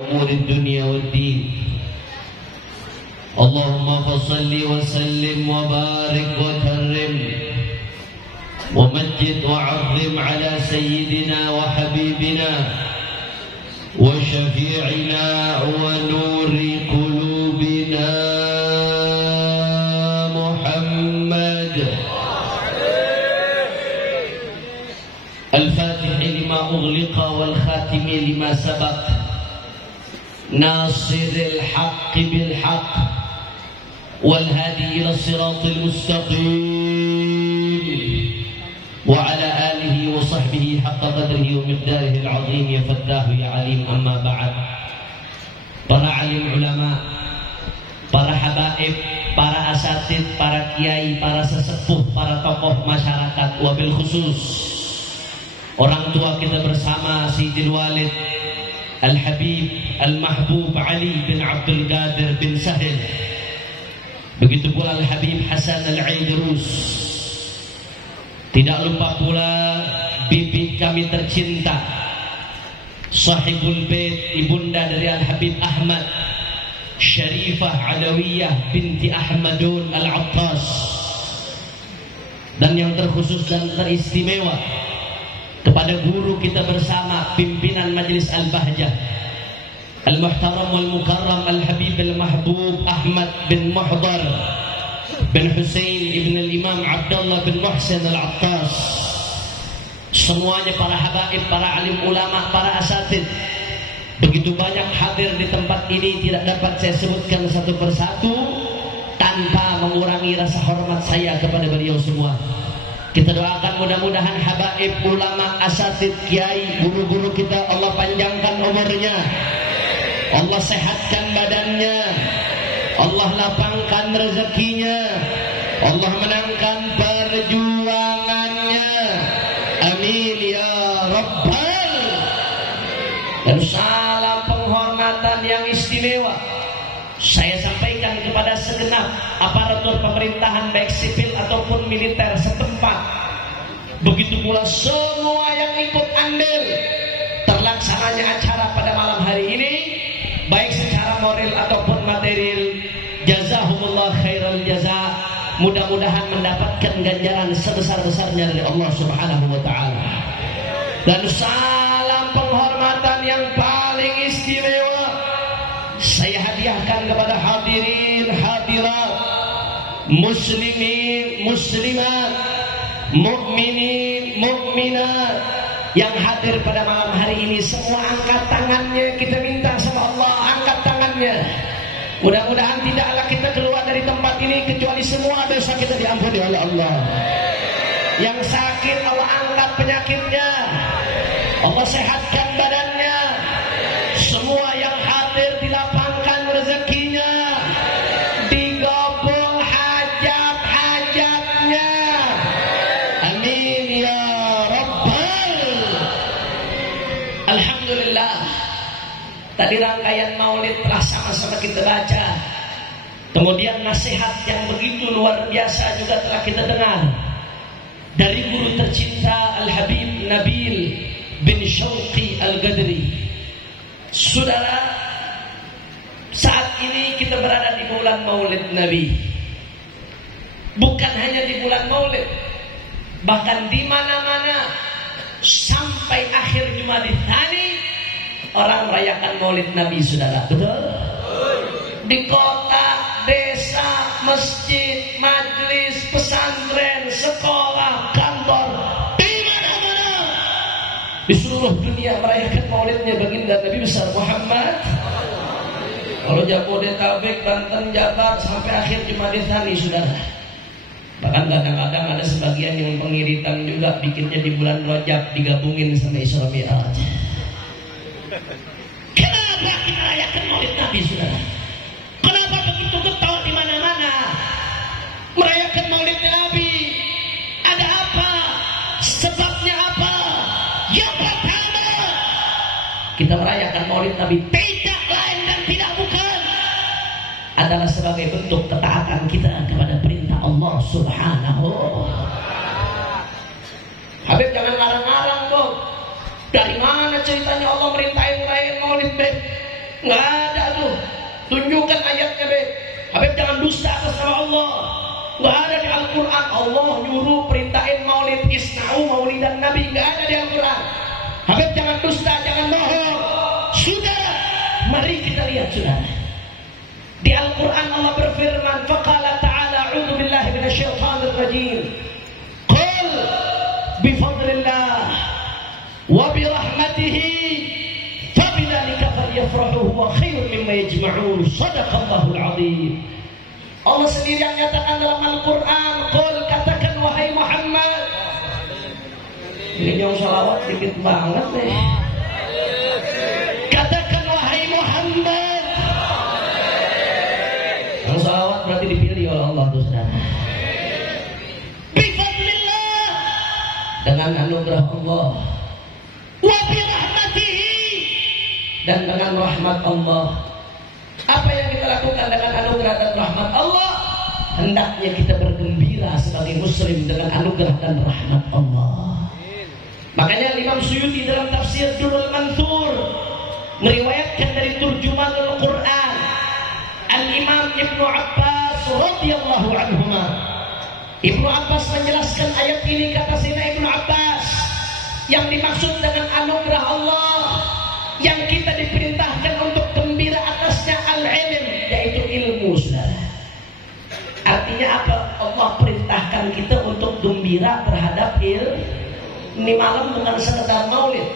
أمور الدنيا والدين. اللهم فصل وسلم وبارك وكرم ومجد وعظم على سيدنا وحبيبنا وشفيعنا ونور قلوبنا محمد الفاتح لما أغلق والخاتم لما سبق ناصر الحق بالحق والهادي إلى الصراط المستقيم وعلى آله وصحبه حق قدره ومقداره العظيم يا فتاه يا عليم. أما بعد. Para alim ulama, para habaib, para asatid, para kiai, para sesepuh, para tokoh masyarakat, wabil khusus orang tua kita bersama Sayyidil Walid Al-Habib Al-Mahbub Ali bin Abdul Qadir bin Sahil, begitu pula Al-Habib Hasan Al-Aidrus, tidak lupa pula bibi kami tercinta Sahibul Bait, ibunda dari Al-Habib Ahmad Syarifah Alawiyah binti Ahmadun Al-Attas, dan yang terkhusus dan teristimewa kepada guru kita bersama pimpinan Majelis Al-Bahjah Al-Muhtaram Wal-Mukarram Al-Habib Al-Mahbub Ahmad bin Muhdar bin Hussein ibn Al-Imam Abdullah bin Muhsin Al-Attas, semuanya para habaib, para alim ulama, para asatid, begitu banyak hadir di tempat ini, tidak dapat saya sebutkan satu persatu tanpa mengurangi rasa hormat saya kepada beliau semua. Kita doakan mudah-mudahan habaib, ulama, asatid, kiai, guru-guru kita Allah panjangkan umurnya, Allah sehatkan badannya, Allah lapangkan rezekinya, Allah menangkan perjuangannya. Amin ya Rabbal. Dan salam penghormatan yang istimewa saya sampaikan kepada segenap aparatur pemerintahan baik sipil ataupun militer setempat, begitu pula semua yang ikut andil terlaksananya acara pada malam hari ini, baik secara moral ataupun material. Jazahumullah khairal jaza, mudah-mudahan mendapatkan ganjaran sebesar-besarnya dari Allah Subhanahu wa taala. Dan salam penghormatan yang paling istimewa saya hadiahkan kepada hadirin hadirat, muslimin muslimat, mukminin mukminat yang hadir pada malam hari ini. Semua angkat tangannya, kita minta sama Allah angkat tangannya. Mudah-mudahan tidaklah kita keluar dari tempat ini kecuali semua dosa kita diampuni oleh Allah. Yang sakit Allah angkat penyakitnya, Allah sehatkan badannya. Semua yang hadir dilapangkan rezekinya, digabung hajat-hajatnya. Amin ya Rabbal. Alhamdulillah, tadi rangkaian maulid telah sama-sama kita baca, kemudian nasihat yang begitu luar biasa juga telah kita dengar dari guru tercinta Al-Habib Nabil bin Syauqi Al-Gadri. Saudara, saat ini kita berada di bulan Maulid Nabi. Bukan hanya di bulan Maulid, bahkan di mana-mana sampai akhir Jumadil Tsani orang merayakan Maulid Nabi, saudara. Betul? Di kota, desa, masjid, majelis, pesantren, sekolah, kantor, di mana-mana di seluruh dunia merayakan Maulidnya baginda Nabi besar Muhammad. Kalau Jabodetabek, Banten, Jabar sampai akhir Jumadil Tsani, saudara. Bahkan kadang-kadang ada sebagian yang pengiritan juga bikinnya di bulan Rajab, digabungin sama Isra Mi'raj. Kenapa kita rayakan Maulid Nabi, saudara? Kenapa begitu getol di mana-mana merayakan Maulid Nabi? Ada apa? Sebabnya apa? Yang pertama, kita merayakan Maulid Nabi tidak lain dan tidak bukan adalah sebagai bentuk ketaatan kita kepada perintah Allah Subhanahu. Habib jangan ngarang-ngarang, Bob. Dari mana ceritanya Allah merintahin Maulid, Beb? Nggak ada tuh. Tunjukkan ayatnya, Beb. Habib jangan dusta atas nama Allah. Nggak ada di Al-Quran. Allah nyuruh perintahin maulid, isna'u maulidan Nabi. Nggak ada di Al-Quran. Habib jangan dusta, jangan bohong. Sudah, mari kita lihat saudara. Di Al-Quran Allah berfirman, faqala ta'ala a'udzu billahi minasyaitonir rajim. Qul bifadlillah wa birahmatihi fabidzalika falyafrahu huwa khairun mimma yajma'un. Shadaqallahul 'azim. Allah sendiri yang nyatakan dalam Al-Quran, qul, katakan wahai Muhammad. Ini yang salawat dikit banget nih. Katakan wahai Muhammad. Yang salawat berarti dipilih oleh Allah tuh saudara. Bifadlillah, dengan anugerah Allah. Wa birahmatihi, dan dengan rahmat Allah. Apa yang kita lakukan dengan anugerah dan rahmat Allah? Hendaknya kita bergembira sebagai muslim dengan anugerah dan rahmat Allah. Makanya Imam Suyuti dalam tafsir Durrul Mansur meriwayatkan dari Turjumanul Quran Al-Imam Ibnu Abbas radhiyallahu anhuma. Ibnu Abbas menjelaskan ayat ini, kata Sayyidina Ibnu Abbas, yang dimaksud dengan anugerah Allah yang kita diperintahkan untuk gembira atasnya al-ilm, yaitu ilmu saudara. Artinya apa? Allah perintahkan kita untuk gembira terhadap ilmu. Ini malam bukan sekedar maulid,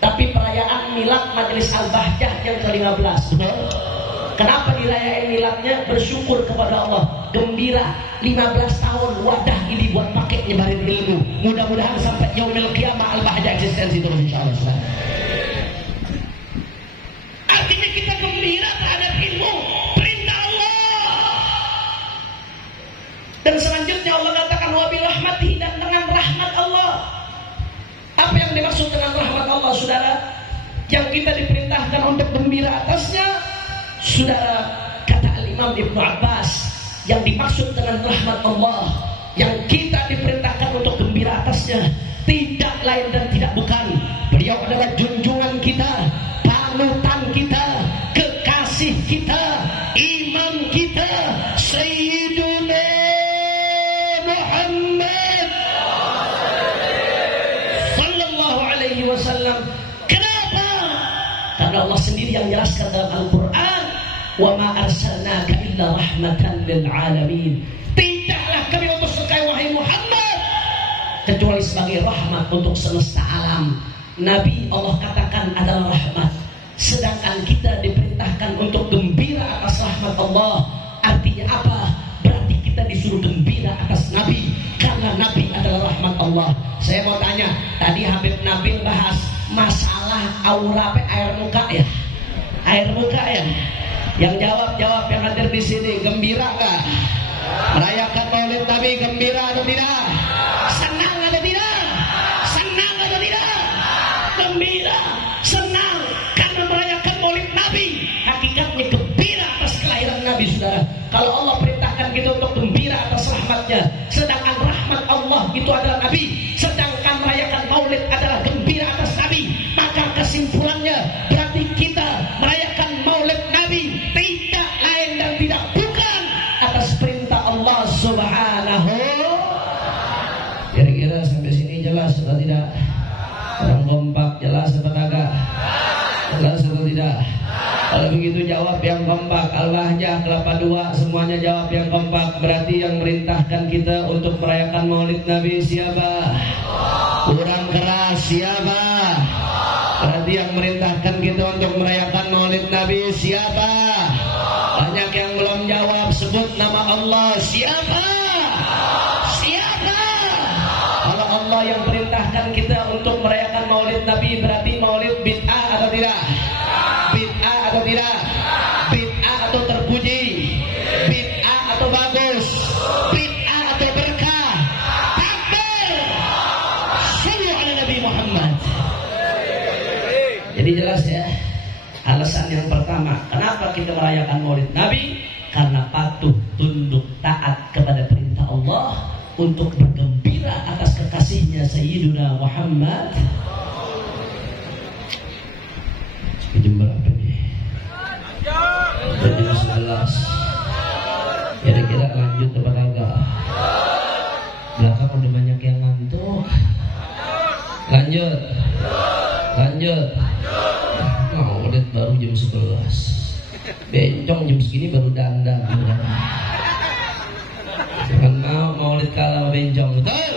tapi perayaan milad Majelis Al-Bahjah yang ke-15. Kenapa dirayain miladnya? Bersyukur kepada Allah, gembira 15 tahun wadah ini buat pakai nyebarin ilmu. Mudah-mudahan sampai yaumil qiyamah Al-Bahjah eksistensi terus insyaallah. Artinya kita gembira terhadap ilmu, perintah Allah. Dan selanjutnya Allah katakan wa bi rahmatihi, dan dengan rahmat Allah. Apa yang dimaksud dengan rahmat Allah saudara? Yang kita diperintahkan untuk gembira atasnya, saudara, kata Al-Imam Ibnu Abbas, yang dimaksud dengan rahmat Allah yang kita diperintahkan untuk gembira atasnya tidak lain dan tidak bukan, beliau adalah junjungan kita, panutan kita, kekasih kita, imam kita, Sayyiduna Muhammad sallallahu alaihi wasallam. Kenapa? Karena Allah sendiri yang jelaskan dalam Al-Quran, wa ma arsalnaka illa rahmatan lil alamin. Tidaklah kami utus engkau wahai Muhammad kecuali sebagai rahmat untuk semesta alam. Nabi Allah katakan adalah rahmat, sedangkan kita diperintahkan untuk gembira atas rahmat Allah. Artinya apa? Berarti kita disuruh gembira atas Nabi, karena Nabi adalah rahmat Allah. Saya mau tanya, tadi Habib Nabil bahas masalah aura air muka ya, air muka ya. Yang jawab yang hadir di sini, gembira nggak? Merayakan Maulid Nabi, gembira atau tidak? Senang atau tidak? Senang atau tidak? Gembira, senang karena merayakan Maulid Nabi. Hakikatnya gembira atas kelahiran Nabi, saudara. Kalau Allah perintahkan kita untuk gembira atas rahmatnya, sedangkan rahmat Allah itu adalah Nabi, sedangkan merayakan Maulid adalah gembira atas Nabi, maka kesimpulannya berarti kita merayakan Maulid Nabi tidak lain dan tidak bukan atas perintah Allah Subhanahu. Kira-kira sampai sini jelas atau tidak? Orang kompak jelas atau tidak? Jelas atau tidak? Kalau begitu jawab yang kompak. Al-Bahjah, Kelapa Dua, semuanya jawab yang kompak. Berarti yang merintahkan kita untuk merayakan Maulid Nabi siapa? Kurang keras, siapa? Berarti yang merintahkan kita untuk merayakan Maulid Nabi siapa? Banyak yang belum jawab. Sebut nama Allah. Siapa? Siapa? Kalau Allah yang perintahkan kita untuk merayakan Maulid Nabi, berarti Maulid bid'ah atau tidak? Bid'ah atau tidak? Bid'ah atau terpuji? Bid'ah atau bagus? Bid'ah atau berkah? Takbir! Sallu ala Nabi Muhammad. Jadi jelas ya, alasan yang pertama kenapa kita merayakan Maulid Nabi, karena patuh, tunduk, taat kepada perintah Allah untuk bergembira atas kekasihnya Sayyiduna Muhammad. Jam berapa nih? Kira-kira lanjut apa kagak? Belakang udah banyak yang ngantuk. Lanjut. Maulid baru jam 11. Bencong jam segini baru dandan. Jangan mau maulid kalah sama bencong. Betul?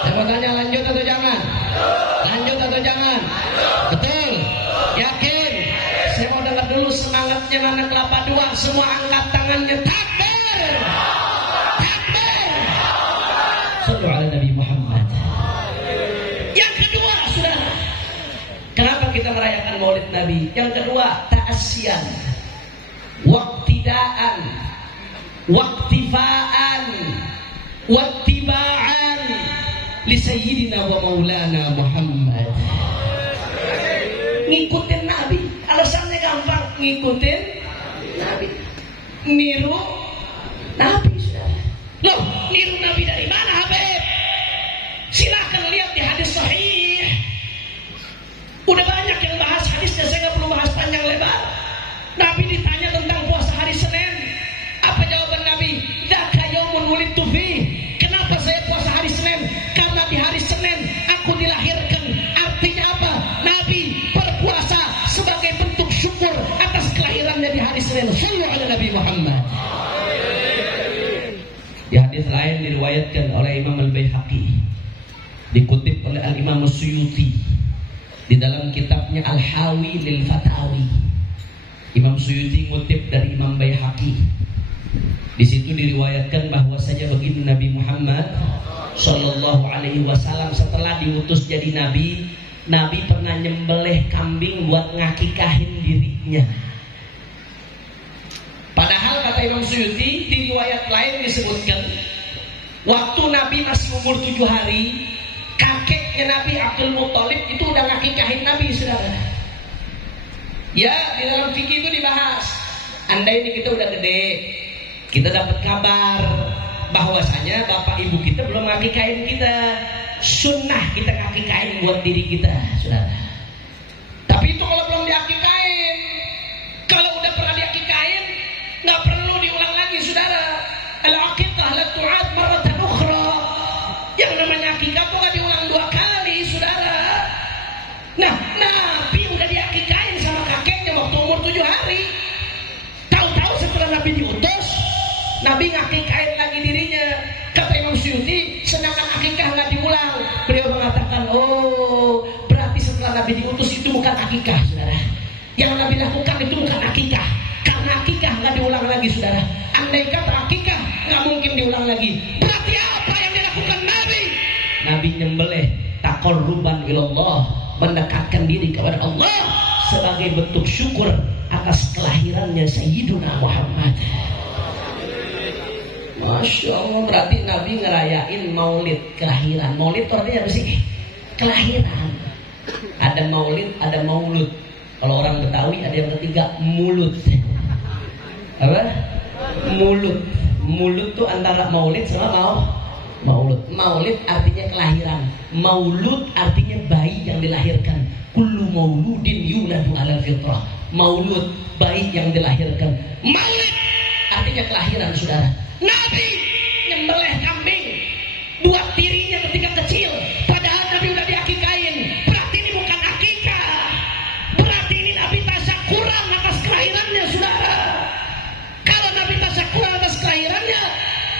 Saya mau tanya, lanjut atau jangan? Betul? Yakin? Saya mau dengar dulu semangatnya mana kelapa dua. Semua angkat tangannya. Takbir! Sallu ala Nabi Muhammad. Yang kedua, saudara, kenapa kita merayakan maulid Nabi? Yang kedua, ta'asyan, waktidaan, waktifaan, wattiba'an li sayyidina wa maulana Muhammad. Ngikutin Nabi. Alasannya gampang, ngikutin Nabi. Niru Nabi, saudara. Loh, niru Nabi dari mana, Habib? Silakan lihat di hadis sahih. Udah banyak yang bahas hadisnya, saya nggak perlu bahas panjang lebar. Nabi ditanya tentang puasa hari Senin. Apa jawaban Nabi? Dzaka yaumun wulidtu fihi. Kenapa saya puasa hari Senin? Karena di hari Senin aku dilahirkan. Artinya apa? Nabi berpuasa sebagai bentuk syukur atas kelahirannya di hari Senin. Sallu ala Nabi Muhammad. Di hadis lain diriwayatkan oleh Imam Al-Baihaqi, dikutip oleh Al-Imam Suyuti di dalam kitabnya Al-Hawi lil Fatawi. Imam Suyuti ngutip dari Imam Baihaqi. Di situ diriwayatkan bahwasanya begini Nabi Muhammad sallallahu alaihi wasallam setelah diutus jadi nabi, Nabi pernah nyembelih kambing buat ngakikahin dirinya. Padahal kata Imam Suyuti di riwayat lain disebutkan waktu Nabi masih umur 7 hari, kakeknya Nabi Abdul Muthalib itu udah ngakikahin Nabi, saudara. Ya, di dalam fikih itu dibahas. Andai ini kita udah gede, kita dapat kabar bahwasanya bapak ibu kita belum ngakikahin kita, sunnah kita ngakikahin buat diri kita, saudara. Tapi itu kalau belum diakikahin. Kalau udah pernah diakikahin, nggak perlu diulang lagi, saudara. Al-aqiqah la tu'ad marratan ukhra. Yang namanya akikah tuh nggak diulang 2 kali, saudara. Nah, Nabi udah diakikahin sama kakeknya waktu umur 7 hari. Tahu-tahu setelah Nabi diutus, Nabi ngakikahin lagi dirinya. Kata Imam Suyuti, sedangkan akikah nggak diulang. Beliau mengatakan, oh, berarti setelah Nabi diutus itu bukan akikah, saudara. Yang Nabi lakukan itu bukan akikah. Karena akikah nggak diulang lagi, saudara. Andai kata akikah nggak mungkin diulang lagi. Berarti apa yang dilakukan Nabi? Nabi nyembelih taqarruban ilallah, mendekatkan diri kepada Allah sebagai bentuk syukur atas kelahirannya Sayyiduna Muhammad. Masya Allah, berarti Nabi ngerayain maulid kelahiran. Maulid itu artinya apa sih? Kelahiran. Ada maulid, ada maulud. Kalau orang Betawi ada yang ketiga, mulut. Apa? Mulut. Mulut tuh antara maulid sama maulud. Maulid artinya kelahiran. Maulud artinya bayi yang dilahirkan. Kullu mauludin yuladu ala fitrah. Maulud, bayi yang dilahirkan. Maulid artinya kelahiran, saudara. Nabi nyembelih kambing buat dirinya ketika kecil, padahal Nabi udah diakikahin. Berarti ini bukan akikah. Berarti ini Nabi tasyakuran atas kelahirannya, saudara. Kalau Nabi tasyakuran atas kelahirannya,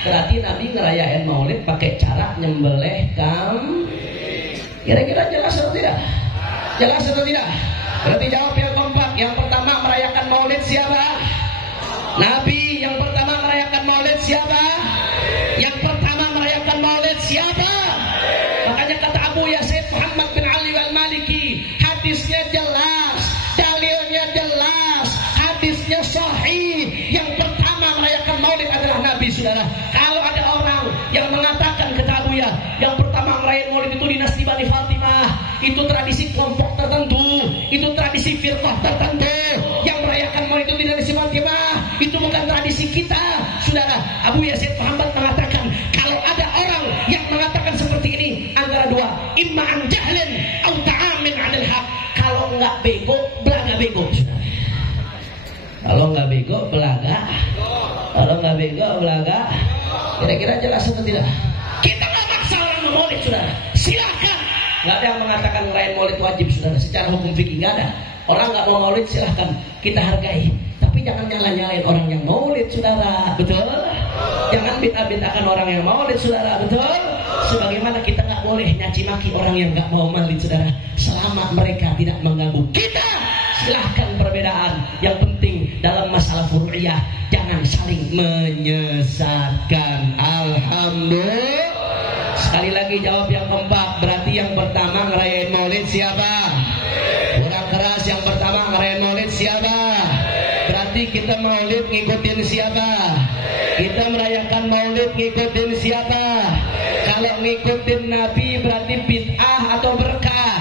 berarti Nabi ngerayain maulid pakai cara nyembelih kambing. Kira-kira jelas atau tidak? Jelas atau tidak? Berarti jawab yang kompak. Yang pertama merayakan maulid siapa? Nabi. Yang pertama merayakan maulid siapa? Yang pertama merayakan maulid siapa? Makanya kata Abu Yazid Muhammad bin Ali al-Maliki, hadisnya jelas, dalilnya jelas, hadisnya sahih. Yang pertama merayakan maulid adalah Nabi, saudara. Kalau ada orang yang mengatakan kata Abu ya, yang pertama merayakan maulid itu dinasti Bani Fatimah, itu tradisi kelompok tertentu, itu tradisi firqah tertentu. Yang merayakan maulid itu dinasti Fatimah, itu bukan tradisi kita, saudara. Abu Yazid Muhammad mengatakan, kalau ada orang yang mengatakan seperti ini, antara dua, imma an jahlin au ta'amin 'anil haq. Kalau enggak bego, belaga bego, saudara. Kalau nggak bego belaga. Kalau nggak bego belaga. Kira-kira jelas atau tidak? Kita nggak maksa orang maulid, saudara. Silakan. Nggak ada yang mengatakan ngerayain maulid wajib, saudara. Secara hukum fikih nggak ada. Orang nggak mau maulid silahkan, kita hargai. Tapi jangan nyala-nyalain orang yang maulid, saudara. Betul? Jangan bid'ah-bid'ahkan orang yang maulid, saudara. Betul? Sebagaimana kita nggak boleh nyaci maki orang yang nggak mau maulid, saudara. Selama mereka tidak mengganggu kita, silahkan perbedaan. Yang penting dalam masalah furu'iyah jangan saling menyesatkan. Alhamdulillah. Sekali lagi jawab yang keempat. Berarti yang pertama ngerayain maulid siapa? Kurang keras. Yang pertama ngerayain maulid siapa? Berarti kita maulid ngikutin siapa? Kita merayakan maulid ngikutin siapa? Kalau ngikutin Nabi berarti bid'ah atau berkah?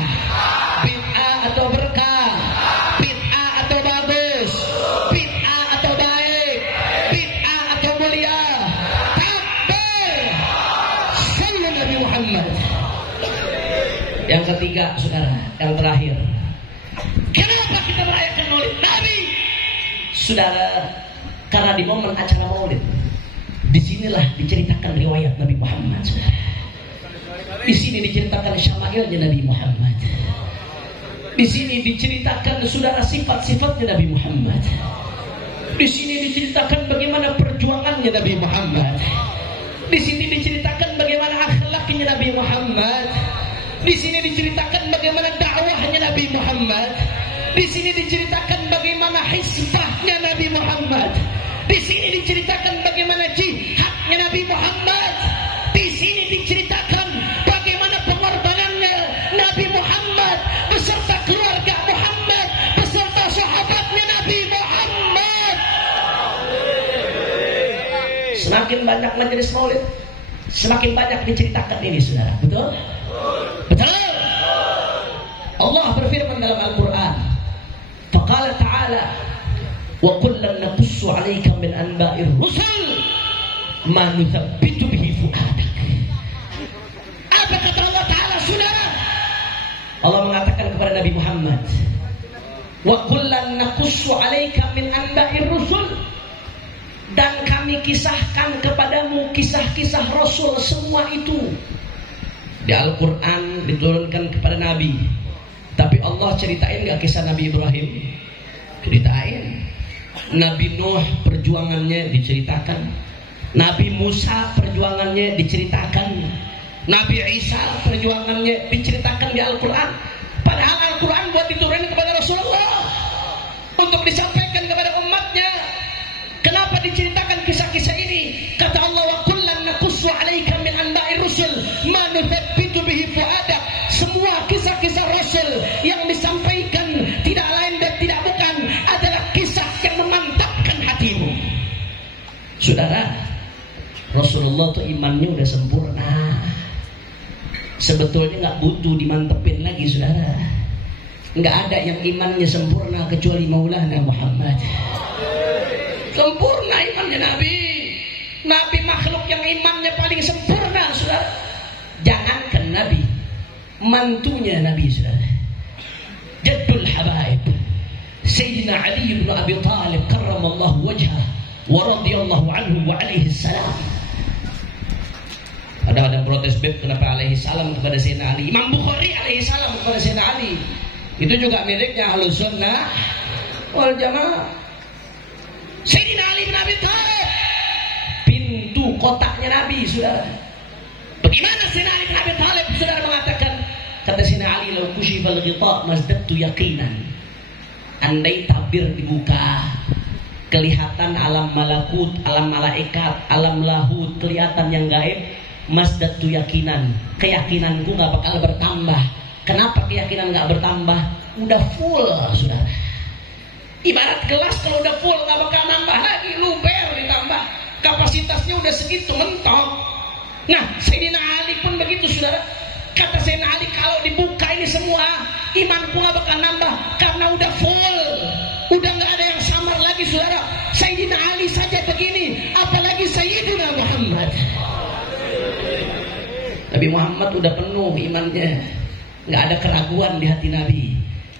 Bid'ah atau berkah? Bid'ah atau bagus? Bid'ah atau baik? Bid'ah atau mulia? Takbir! Sallu Nabi Muhammad. Yang ketiga, saudara, yang terakhir. Kenapa kita merayakan maulid Nabi? Saudara, karena di momen acara maulid, disinilah diceritakan riwayat Nabi Muhammad. Di sini diceritakan syama'ilnya Nabi Muhammad. Di sini diceritakan saudara sifat-sifatnya Nabi Muhammad. Di sini diceritakan bagaimana perjuangannya Nabi Muhammad. Di sini diceritakan bagaimana akhlaknya Nabi Muhammad. Di sini diceritakan bagaimana dakwahnya Nabi Muhammad. Di sini diceritakan bagaimana hisbahnya Nabi Muhammad. Di sini diceritakan bagaimana jihadnya Nabi Muhammad. Di sini diceritakan bagaimana pengorbanannya Nabi Muhammad beserta keluarga Muhammad, beserta sahabatnya Nabi Muhammad. Semakin banyak majelis maulid, semakin banyak diceritakan ini, saudara. Betul? Betul. Allah berfirman dalam Al-Quran, faqala ta'ala, wa kullan naqussu 'alaika min anba'ir rusul ma nuthabbitu bihi fu'adak. Apa kata Allah Ta'ala, saudara? Allah mengatakan kepada Nabi Muhammad, wa kullan naqussu 'alaika min anba'ir rusul, dan kami kisahkan kepadamu kisah-kisah Rasul semua itu. Di Al-Quran diturunkan kepada Nabi. Tapi Allah ceritain gak kisah Nabi Ibrahim? Ceritain. Nabi Nuh perjuangannya diceritakan. Nabi Musa perjuangannya diceritakan. Nabi Isa perjuangannya diceritakan di Al-Quran. Padahal Al-Quran buat diturunin kepada Rasulullah untuk disampaikan kepada umatnya. Kenapa diceritakan kisah-kisah ini? Kata Allah, wa kullan naqussu 'alaika min anba'ir rusul ma nuthabbitu bihi fu'adak. Semua kisah-kisah Rasul yang disampaikan tidak lain dan tidak bukan adalah kisah yang memantapkan hatimu. Saudara, Rasulullah tuh imannya udah sempurna. Sebetulnya nggak butuh dimantepin lagi, saudara. Nggak ada yang imannya sempurna kecuali Maulana Muhammad. Sempurna imannya Nabi. Nabi makhluk yang imannya paling sempurna, saudara. Jangankan Nabi, mantunya Nabi, saudara, Jaddul Habaib Sayyidina Ali bin Abi Talib karramallahu wajhah wa radiyallahu anhu wa alaihi salam. Ada protes beb kenapa alaihi salam kepada Sayyidina Ali. Imam Bukhari alaihi salam kepada Sayyidina Ali. Itu juga miliknya Ahlus Sunnah wal Jamaah. Sayyidina Ali bin Abi Talib, pintu kotaknya Nabi, saudara. Bagaimana Sayyidina Ali bin Abi Talib, saudara, mengatakan, kata Sayyidina Ali, lau kushifal ghita mazdadtu yaqinan. Andai tabir dibuka, kelihatan alam malakut, alam malaikat, alam lahut, kelihatan yang gaib, mazdadtu yaqinan. Keyakinanku gak bakal bertambah. Kenapa keyakinan gak bertambah? Udah full, saudara. Ibarat gelas kalau udah full gak bakal nambah lagi, luber ditambah. Kapasitasnya udah segitu, mentok. Nah, Sayyidina Ali pun begitu, saudara. Kata Sayyidina Ali, kalau dibuka ini semua, imanku gak bakal nambah karena udah full. Udah gak ada yang samar lagi, saudara. Sayyidina Ali saja begini, apalagi Sayyidina Muhammad. Nabi Muhammad udah penuh imannya, gak ada keraguan di hati Nabi.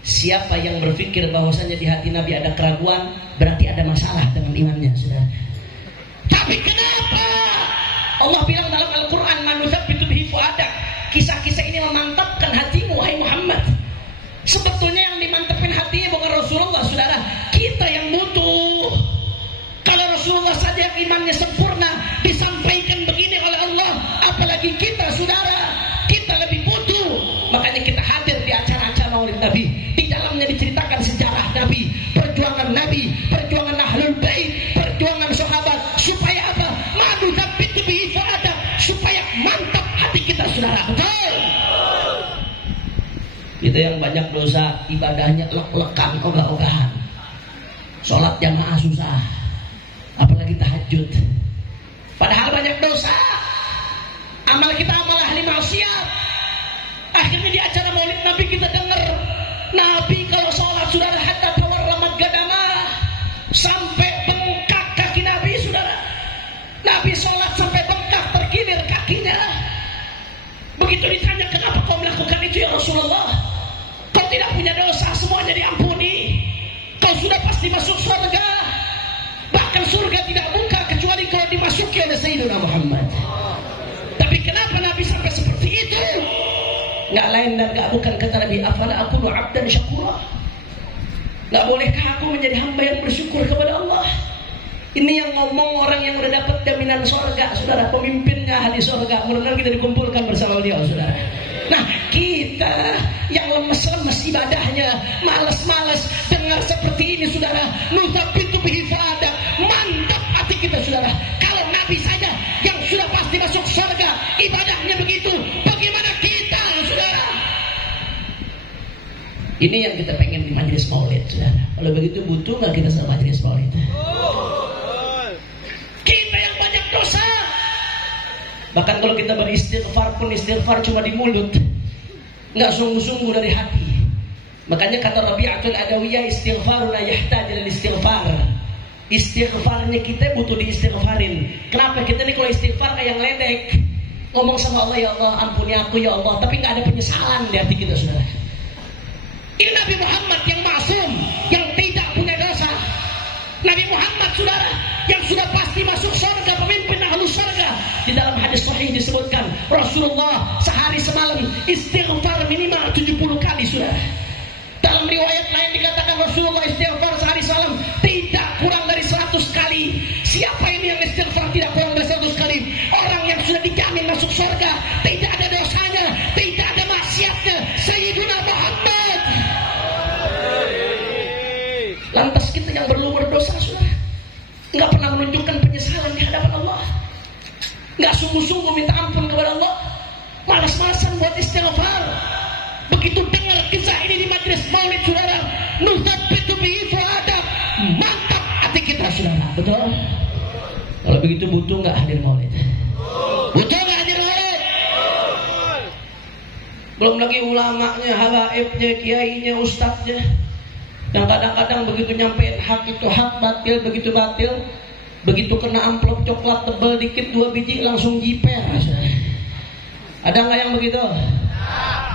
Siapa yang berpikir bahwasanya di hati Nabi ada keraguan, berarti ada masalah dengan imannya, saudara. Tapi kenapa Allah bilang dalam Al-Quran, manusabbitu bihi fuadak, kisah-kisah ini memantapkan hatimu, wahai Muhammad. Sebetulnya yang dimantapkan hatinya bukan Rasulullah, saudara. Kita yang butuh. Kalau Rasulullah saja yang imannya sempurna disampaikan begini oleh Allah, apalagi kita, saudara. Kita lebih butuh. Makanya kita hadir di acara-acara Maulid Nabi. Di dalamnya diceritakan sejarah Nabi, perjuangan Nabi, perjuangan Ahlul Bait, perjuangan sahabat. Supaya apa? Manusabbitu bihi fuadak, supaya mantap hati kita, saudara. Betul. Kita yang banyak dosa, ibadahnya lek-lekan, ogah-ogahan. Sholat jamaah susah, apalagi tahajud. Padahal banyak dosa. Amal kita amal ahli maksiat. Akhirnya di acara Maulid Nabi kita dengar Nabi kalau sholat, saudara, hatta tawarramat gadamah, sampai bengkak kaki Nabi, saudara. Nabi sholat sampai bengkak, terkilir kakinya. Begitu ditanya, kenapa kau melakukan itu ya Rasulullah? Kau tidak punya dosa, semuanya diampuni. Kau sudah pasti masuk surga. Bahkan surga tidak buka kecuali kalau dimasuki oleh Sayyidina Muhammad. Tapi kenapa Nabi sampai seperti itu? Nggak lain dan nggak bukan, kata Nabi, afala aqulu abdan syakura. Nggak bolehkah aku menjadi hamba yang bersyukur kepada Allah? Ini yang ngomong orang yang udah dapat jaminan surga, saudara. Pemimpinnya ahli surga. Mudah-mudahan kita dikumpulkan bersama beliau, saudara. Nah, kita yang lemes-lemes ibadahnya, malas-malas dengar seperti ini, saudara. Nusabbitu bihi fuadak, mantap hati kita, saudara. Kalau Nabi saja yang sudah pasti masuk surga, ibadahnya begitu, bagaimana kita, saudara? Ini yang kita pengen di majelis maulid, saudara. Kalau begitu butuh nggak kita sama majelis maulid? Kita yang banyak dosa. Bahkan kalau kita beristighfar pun istighfar cuma di mulut, nggak sungguh-sungguh dari hati. Makanya kata Rabi'atul Adawiyah, istighfaruna yahtaj ila istighfar. Istighfarnya kita butuh diistighfarin. Kenapa? Kita nih kalau istighfar kayak yang ledek, ngomong sama Allah, ya Allah ampuni aku ya Allah, tapi nggak ada penyesalan di hati kita, saudara. Ini Nabi Muhammad yang maksum, yang tidak punya dosa. Nabi Muhammad, saudara, yang sudah pasti masuk surga, pemimpin ahlu surga. Di dalam hadis sahih disebutkan Rasulullah sehari semalam istighfar minimal 70 kali, saudara. Dalam riwayat lain dikatakan Rasulullah istighfar sehari semalam tidak kurang dari 100 kali. Siapa ini yang istighfar tidak kurang dari 100 kali? Orang yang sudah dijamin masuk surga, tidak ada dosanya, tidak ada maksiatnya, Sayyiduna Muhammad. Lantas kita yang berlumur dosa, saudara, nggak pernah menunjukkan penyesalan di hadapan Allah, nggak sungguh-sungguh minta ampun kepada Allah, malas-malasan buat istighfar. Begitu dengar kisah ini di majelis maulid, saudara, nusabbitu bihi fuadak, mantap hati kita, saudara. Betul? Kalau begitu butuh nggak hadir maulid? Butuh nggak hadir maulid? Belum lagi ulamanya, habaibnya, kiainya, ustadznya, yang kadang-kadang begitu nyampein hak itu hak, batil begitu batil. Begitu kena amplop coklat tebal dikit 2 biji langsung jiper. Ada nggak yang begitu?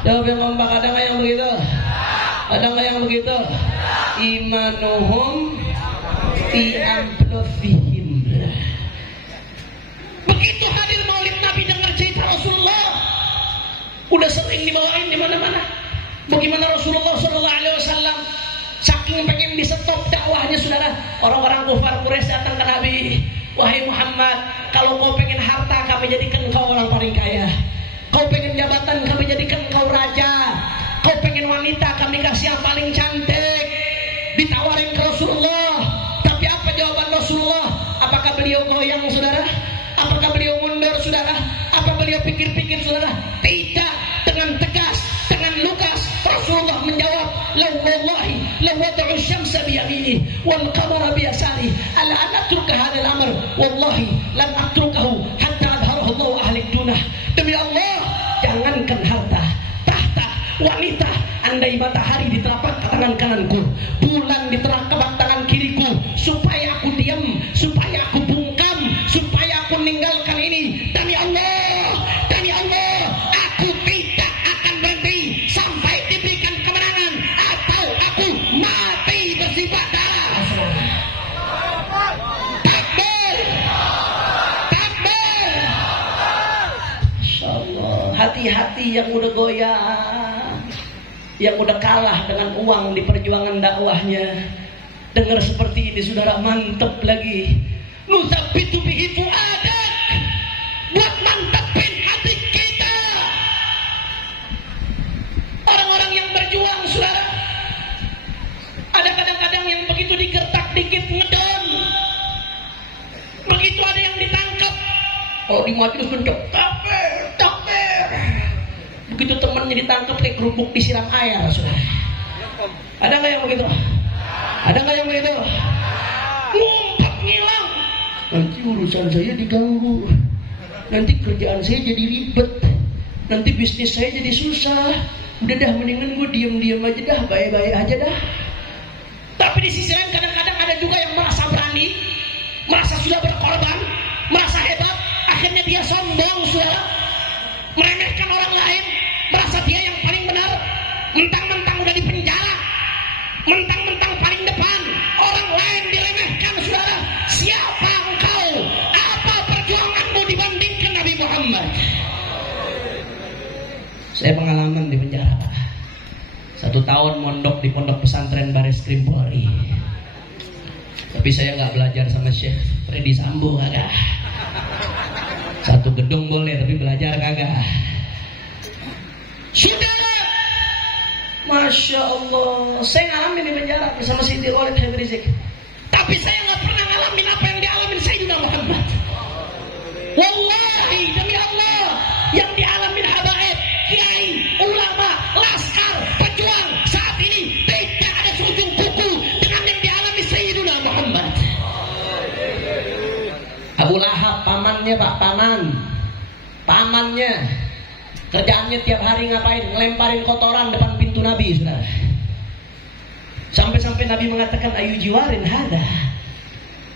Jawab yang kompak, ada nggak yang begitu? Ada nggak yang begitu? Imanuhum fi amplofihim. Begitu hadir maulid Nabi dengar cerita Rasulullah, udah sering dibawain di mana-mana. Bagaimana Rasulullah SAW saking pengen disetop dakwahnya, saudara. Orang-orang kufar Quraisy datang ke Nabi, wahai Muhammad, kalau kau pengen harta, kami jadikan kau orang paling kaya. Kau pengen jabatan, kami jadikan kau raja. Kau pengen wanita, kami kasih yang paling cantik. Ditawarin ke Rasulullah. Tapi apa jawaban Rasulullah? Apakah beliau goyang, saudara? Apakah beliau mundur, saudara? Apa beliau pikir-pikir, saudara? Tidak. Dengan tegas, dengan lugas, Rasulullah menjawab, la wallahi la wad'u syamsa bi yamini wal qamara bi yasari ala an atruka hadzal amr wallahi lan atrukahu hatta adharahu Allah ahli dunah. Demi Allah, jangankan harta, tahta, wanita, andai matahari di telapak tangan kananku, bulan di telapak tangan kiriku, supaya aku diam, supaya aku bungkam, supaya aku meninggalkan ini, demi Allah, aku tidak akan berhenti sampai diberikan kemenangan atau hati yang udah goyang, yang udah kalah dengan uang di perjuangan dakwahnya, dengar seperti ini saudara, mantep lagi. Nutsabitu bihi fuadak, buat mantepin hati kita. Orang-orang yang berjuang saudara, ada kadang-kadang yang begitu digertak dikit ngedon, begitu ada yang ditangkap, kalau di majelis mencok takbir, begitu temannya ditangkap kayak kerupuk disiram air saudara. Ada nggak yang begitu? Ada nggak yang begitu? Ngumpet ngilang, nanti urusan saya diganggu, nanti kerjaan saya jadi ribet, nanti bisnis saya jadi susah. Udah dah, mendingan gue diem-diem aja dah, baik-baik aja dah. Tapi di sisi lain kadang-kadang ada juga yang merasa berani, merasa sudah berkorban, merasa hebat, akhirnya dia sombong saudara, meremehkan orang lain, merasa dia yang paling benar, mentang-mentang udah di penjara, mentang-mentang paling depan, orang lain diremehkan saudara. Siapa engkau? Apa perjuanganmu dibandingkan Nabi Muhammad? Saya pengalaman di penjara Pak. 1 tahun mondok di pondok pesantren Bareskrim Polri. Tapi saya nggak belajar sama Syekh Freddy Sambo, kagak. 1 gedung boleh, tapi belajar kagak. Sudah, Masya Allah, saya ngalamin di penjara bersama Siti Khalid Habib Rizik. Tapi saya nggak pernah ngalamin apa yang dialamin Sayyidina Muhammad. Wallahi demi Allah, yang dialamin habaib, kiai, ulama, laskar, pejuang saat ini tidak ada seujung kuku dengan yang dialami Sayyidina Muhammad. Abu Lahab pamannya Pak, pamannya kerjaannya tiap hari ngapain? Ngelemparin kotoran depan pintu Nabi saudara. Sampai-sampai Nabi mengatakan ayu jiwarin hada.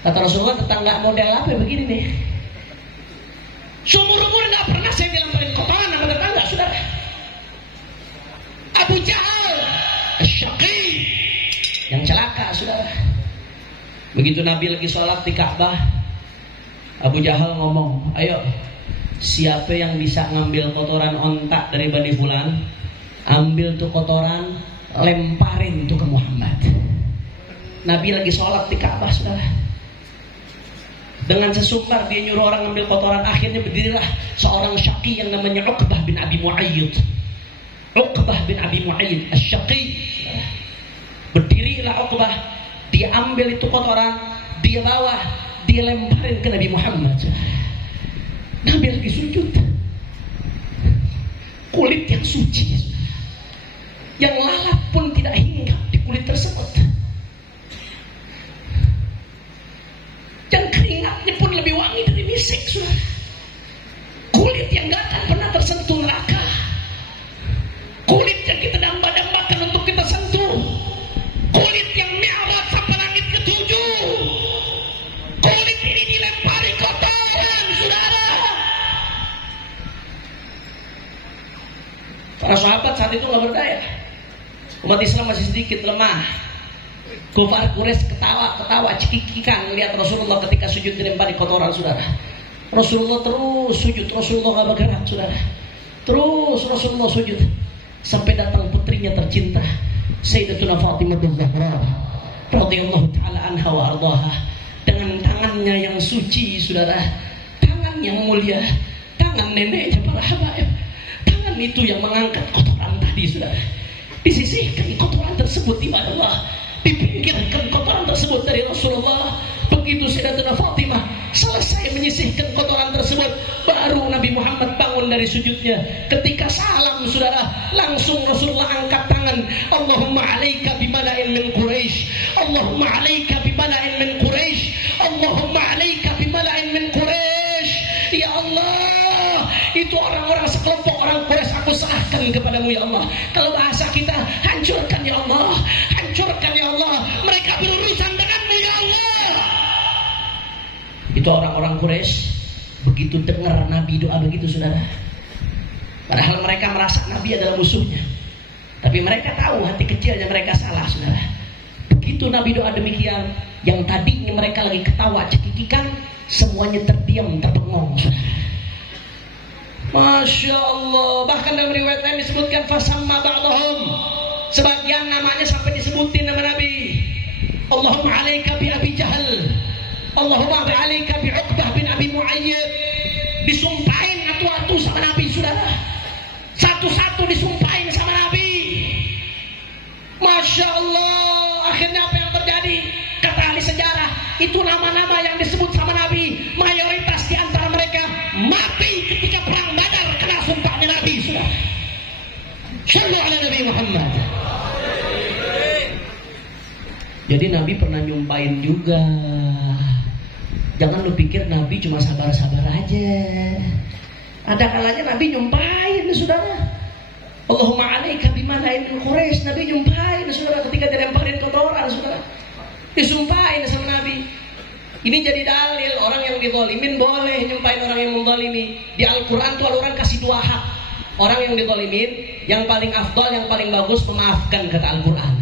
Kata Rasulullah, tetangga model apa begini nih? Seumur-umur gak pernah saya dilemparin kotoran sama tetangga saudara. Abu Jahal Asyaqi, yang celaka saudara. Begitu Nabi lagi sholat di Ka'bah, Abu Jahal ngomong, ayo siapa yang bisa ngambil kotoran ontak dari Bani Fulan, ambil tuh kotoran, lemparin tuh ke Muhammad. Nabi lagi sholat di Ka'bah saudara. Dengan sesumbar dia nyuruh orang ngambil kotoran. Akhirnya berdirilah seorang syaqi yang namanya Uqbah bin Abi Mu'ayyid. Uqbah bin Abi Mu'ayyid Asyaqi. Berdirilah Uqbah, dia ambil itu kotoran, dia bawa, dia lemparin ke Nabi Muhammad. Nabi lagi sujud, kulit yang suci, yang lalat pun tidak hinggap di kulit tersebut, yang keringatnya pun lebih wangi dari misik saudara. Kulit yang gak akan pernah tersentuh neraka, kulit yang kita damba-dambakan untuk kita sentuh, kulit yang mi'raj sampai langit ke-7. Kulit ini dilempari kotoran saudara. Para sahabat saat itu gak berdaya, umat Islam masih sedikit, lemah. Kufar Quraisy ketawa cekikikan lihat Rasulullah ketika sujud dilempari kotoran saudara. Rasulullah terus sujud, Rasulullah gak bergerak saudara. Terus Rasulullah sujud sampai datang putrinya tercinta Sayyidatuna Fatimah Zahra radhiyallahu taala anha wa ardhaha, dengan tangannya yang suci saudara, tangan yang mulia, tangan neneknya para habaib, tangan itu yang mengangkat kotoran tadi saudara. Disisihkan kotoran tersebut di mana Allah, dipinggirkan kotoran tersebut dari Rasulullah. Begitu Sayyidatuna Fatimah selesai menyisihkan kotoran tersebut, baru Nabi Muhammad bangun dari sujudnya. Ketika salam saudara, langsung Rasulullah angkat tangan, Allahumma alaika bimala'in min Quraisy, Allahumma alaika bimala'in min Quraisy, Allahumma alaika bimala'in min Quraisy. Ya Allah, itu orang-orang sekelompok orang Quraisy aku serahkan kepadamu ya Allah. Kalau bahasa kita, hancurkan ya Allah, hancurkan ya Allah, mereka berurusan denganmu ya Allah. Itu orang-orang Quraisy begitu dengar Nabi doa begitu saudara, padahal mereka merasa Nabi adalah musuhnya, tapi mereka tahu hati kecilnya mereka salah saudara. Begitu Nabi doa demikian, yang tadinya mereka lagi ketawa cekikikan, semuanya terdiam terbengong saudara. Masya Allah. Bahkan dalam riwayat lain disebutkan fasamma ba'dahum, sebagian namanya sampai disebutin nama Nabi. Allahumma alaika bi Abi Jahal, Allahumma alaika bi Uqbah bin Abi Mu'ayyid. Disumpahin atu-atu sama Nabi, saudara. Satu-satu disumpahin sama Nabi. Masya Allah. Akhirnya apa yang terjadi? Kata ahli sejarah, itu nama-nama yang disebut sama Nabi, mayoritas di antara mereka mati ketika perang Badar kena sumpahnya Nabi, saudara. Shallu ala Nabi Muhammad. Jadi Nabi pernah nyumpahin juga. Jangan lu pikir Nabi cuma sabar-sabar aja. Ada kalanya Nabi nyumpahin, saudara. Allahumma alaika bimana ibn Quraisy. Nabi nyumpahin, saudara, ketika dilemparin kotoran, saudara. Disumpahin sama Nabi. Ini jadi dalil orang yang dizalimin boleh nyumpahin orang yang menzalimi. Di Al-Quran tuh Al-Quran kasih dua hak. Orang yang dizalimin, yang paling afdal, yang paling bagus memaafkan, kata Al-Quran.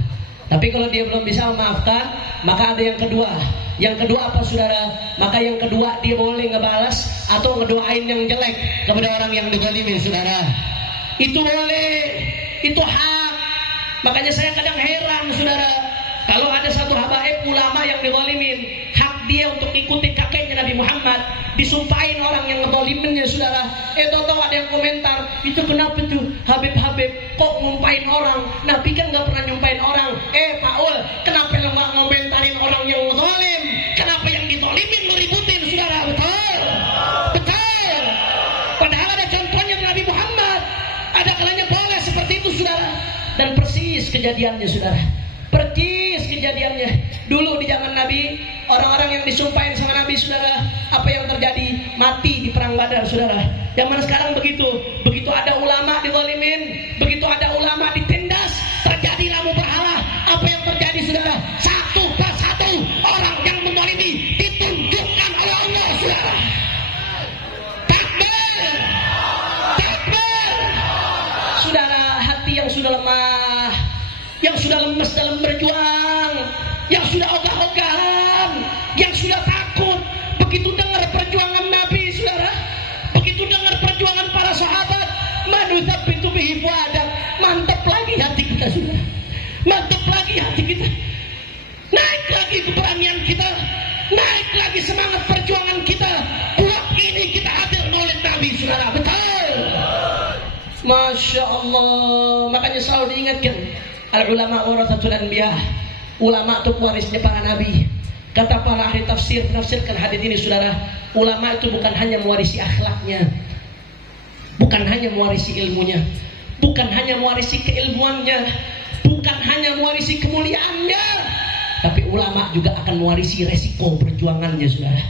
Tapi kalau dia belum bisa memaafkan, maka ada yang kedua. Yang kedua apa, saudara? Maka yang kedua dia boleh ngebalas atau ngedoain yang jelek kepada orang yang dizalimin, saudara. Itu boleh, itu hak. Makanya saya kadang heran, saudara, kalau ada satu habaib ulama yang dizalimin, hak dia untuk ikuti kakeknya Nabi Muhammad, disumpahin orang yang ngezaliminnya, saudara. Tahu ada yang komentar, itu kenapa tuh Habib-habib kok ngumpahin orang? Nabi kan gak pernah nyumpahin orang. Pak Ul, kenapa lo gak ngomentarin orang yang zalim? Kenapa yang dizalimin lo ributin, saudara? Betul, betul. Padahal ada contohnya Nabi Muhammad. Ada kalanya boleh seperti itu, saudara. Dan persis kejadiannya, saudara. Persis kejadiannya. Dulu di zaman Nabi, orang-orang yang disumpahin sama Nabi, saudara, apa yang terjadi? Mati di perang Badar, saudara. Zaman sekarang begitu. Begitu ada ulama dizalimin, begitu ada ulama ditindas, terjadilah mubahalah. Apa yang terjadi, saudara? Satu persatu orang yang menzalimi ditunjukkan oleh Allah, saudara. Takbir, takbir. Saudara, hati yang sudah lemah, yang sudah lemes dalam berjuang, yang sudah ogah-ogahan, yang sudah takut, begitu dengar perjuangan Nabi, saudara, begitu dengar perjuangan para sahabat, manutsabitu bihi fuadak, mantap lagi hati kita, saudara. Mantap lagi hati kita. Naik lagi keberanian kita, naik lagi semangat perjuangan kita. Buat ini kita hadir maulid Nabi, saudara. Betul. Masya Allah. Makanya selalu diingatkan, al-ulama warathatul anbiya. Ulama itu pewarisnya para nabi. Kata para ahli tafsir menafsirkan hadis ini, saudara, ulama itu bukan hanya mewarisi akhlaknya, bukan hanya mewarisi ilmunya, bukan hanya mewarisi keilmuannya, bukan hanya mewarisi kemuliaannya, tapi ulama juga akan mewarisi resiko perjuangannya, saudara.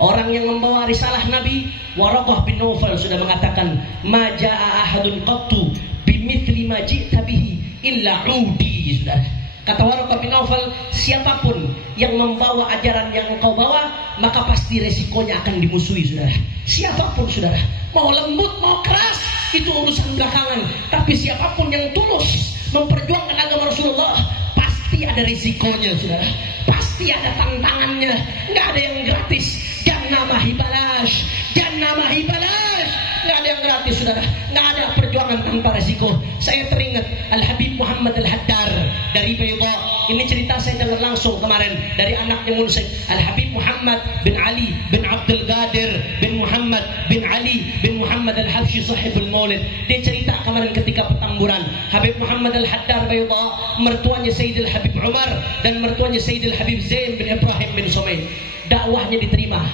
Orang yang membawa risalah Nabi, Waraqah bin Nawfal sudah mengatakan, ma jaa ahadun qattu bimithli ma ji'ta bihi illa udi, saudara. Kata Waraqah bin Nawfal, siapapun yang membawa ajaran yang engkau bawa, maka pasti resikonya akan dimusuhi, saudara. Siapapun, saudara, mau lembut mau keras, itu urusan belakangan. Tapi siapapun yang tulus memperjuangkan agama Rasulullah, pasti ada risikonya, saudara. Pasti ada tantangannya. Nggak ada yang gratis. Jannah mahibalash, jannah mahibalash. Nggak ada yang gratis, saudara. Nggak ada perjuangan tanpa resiko. Saya teringat Al-Habib Muhammad Al-Haddar dari Bayda. Ini cerita saya dengar langsung kemarin dari anaknya Munsif, Al-Habib Muhammad bin Ali bin Abdul Qadir bin Muhammad bin Ali bin Muhammad Al-Habsyi sahibul Maulid. Dia cerita kemarin ketika petamburan, Habib Muhammad Al-Haddar Bayda, mertuanya Sayyidil Habib Umar dan mertuanya Sayyidil Habib Zain bin Ibrahim bin Sumaid. Dakwahnya diterima,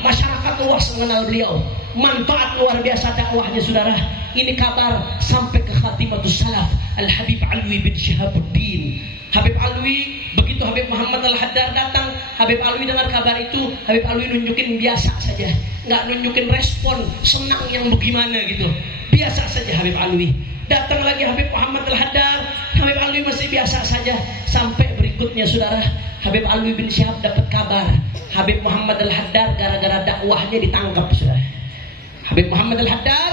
masyarakat luas mengenal beliau. Manfaat luar biasa dakwahnya, saudara. Ini kabar sampai ke khatimatus salaf, Al-Habib Alwi bin Syihabuddin. Habib Alwi, begitu Habib Muhammad Al-Haddar datang, Habib Alwi dengar kabar itu, Habib Alwi nunjukin biasa saja, nggak nunjukin respon senang yang bagaimana gitu. Biasa saja Habib Alwi. Datang lagi Habib Muhammad Al-Haddar, Habib Alwi masih biasa saja. Sampai berikutnya, saudara, Habib Alwi bin Syihab dapat kabar Habib Muhammad Al-Haddar gara-gara dakwahnya ditangkap, saudara. Habib Muhammad Al-Haddar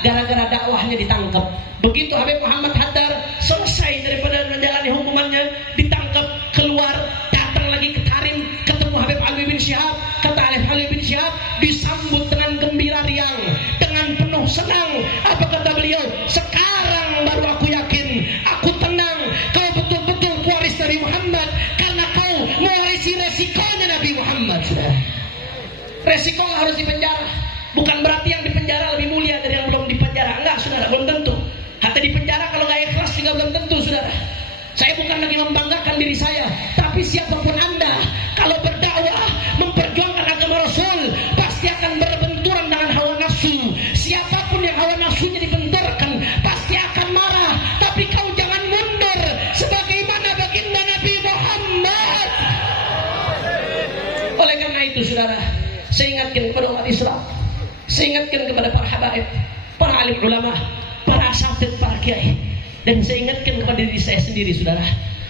gara-gara dakwahnya ditangkap. Begitu Habib Muhammad Haddar selesai daripada menjalani hukumannya, ditangkap, keluar, datang lagi ke Tarim, ketemu Habib Alwi bin Syihab. Kata Habib Alwi bin Syihab, disambut dengan gembira riang, dengan senang. Apa kata beliau? Sekarang baru aku yakin, aku tenang, kau betul-betul pewaris Nabi Muhammad, karena kau mewarisi resikonya Nabi Muhammad. Resiko harus dipenjara. Bukan berarti yang dipenjara lebih mulia dari yang belum dipenjara. Enggak, saudara, belum tentu. Hatta dipenjara kalau nggak ikhlas juga belum tentu, saudara. Saya bukan lagi membanggakan diri saya, tapi siapapun Anda, kalau berdakwah, memperjuangkan agama Rasul, pasti akan berbenturan dengan hawa nafsu. Siapapun yang hawa nafsunya dibenturkan, pasti akan marah. Tapi kau jangan mundur, sebagaimana baginda Nabi Muhammad. Oleh karena itu, saudara, saya ingatkan kepada umat Islam, saya ingatkan kepada para habaib, para alim ulama, para asatidz, para kiai, dan saya ingatkan kepada diri saya sendiri, saudara,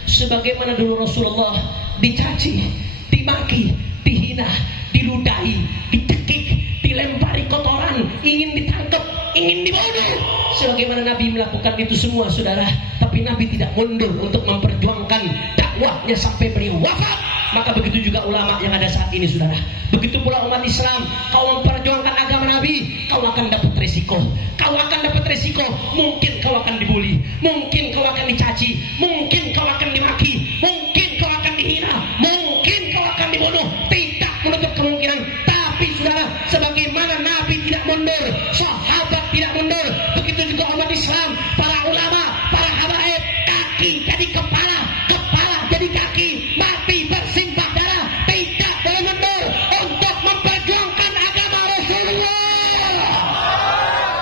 sebagaimana dulu Rasulullah dicaci, dimaki, dihina, diludahi, dicekik, dilempari kotoran, ingin ditangkap, ingin dibunuh. Sebagaimana Nabi melakukan itu semua, saudara, tapi Nabi tidak mundur untuk memperjuangkan dakwahnya sampai beliau wafat. Maka begitu juga ulama yang ada saat ini, saudara. Begitu pula umat Islam, kau memperjuangkan agama Nabi, kau akan dapat resiko. Kau akan dapat resiko. Mungkin kau akan dibully, mungkin kau akan dicaci, mungkin kau akan dimaki, mungkin kau akan dihina, mungkin kau akan dibunuh. Tidak menutup kemungkinan. Tapi saudara, sebagaimana Nabi tidak mundur, sahabat tidak mundur, begitu juga umat Islam, para ulama, para habaib, kaki jadi kepala, kepala jadi kaki, mati bersimpah darah, tidak boleh mundur untuk memperjuangkan agama Rasulullah.